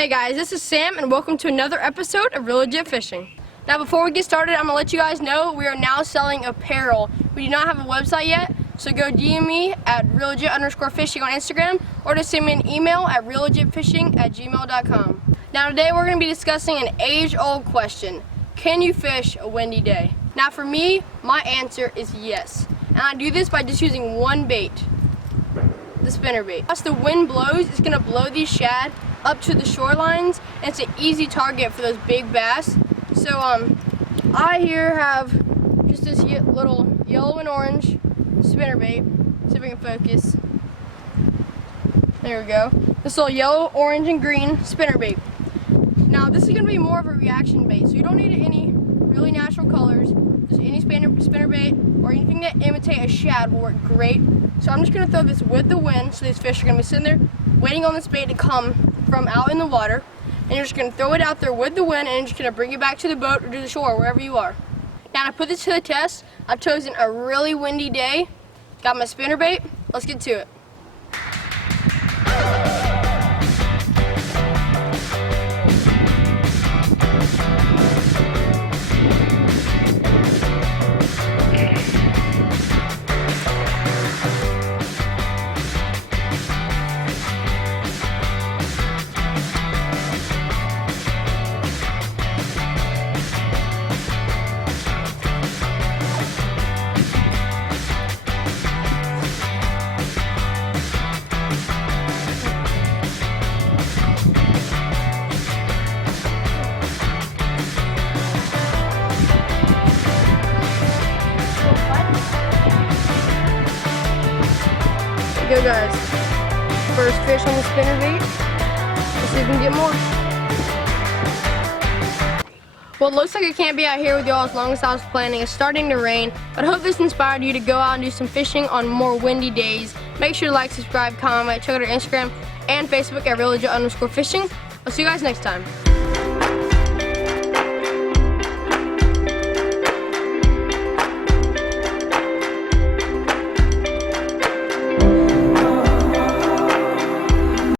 Hey guys, this is Sam and welcome to another episode of Real Legit Fishing. Now before we get started, I'm going to let you guys know we are now selling apparel. We do not have a website yet, so go DM me at reallegit_fishing on Instagram or just send me an email at reallegitfishing@gmail.com. Now today we're going to be discussing an age-old question. Can you fish a windy day? Now for me, my answer is yes. And I do this by just using one bait, the spinnerbait. As the wind blows, it's going to blow these shad up to the shorelines, and it's an easy target for those big bass. So I here have just this little yellow and orange spinnerbait. See if we can focus. There we go. This little yellow, orange, and green spinnerbait. Now this is going to be more of a reaction bait, so you don't need any really natural colors. Just any spinnerbait or anything that imitate a shad will work great. So I'm just going to throw this with the wind, so these fish are going to be sitting there waiting on this bait to come from out in the water, and you're just going to throw it out there with the wind, and you're just going to bring it back to the boat or to the shore, wherever you are. Now to put this to the test, I've chosen a really windy day. Got my spinnerbait. Let's get to it. Go guys, first fish on the spinnerbait. Let's see if we can get more. Well, it looks like I can't be out here with y'all as long as I was planning. It's starting to rain, but I hope this inspired you to go out and do some fishing on more windy days. Make sure to like, subscribe, comment, check out our Instagram and Facebook at reallegit_fishing. I'll see you guys next time.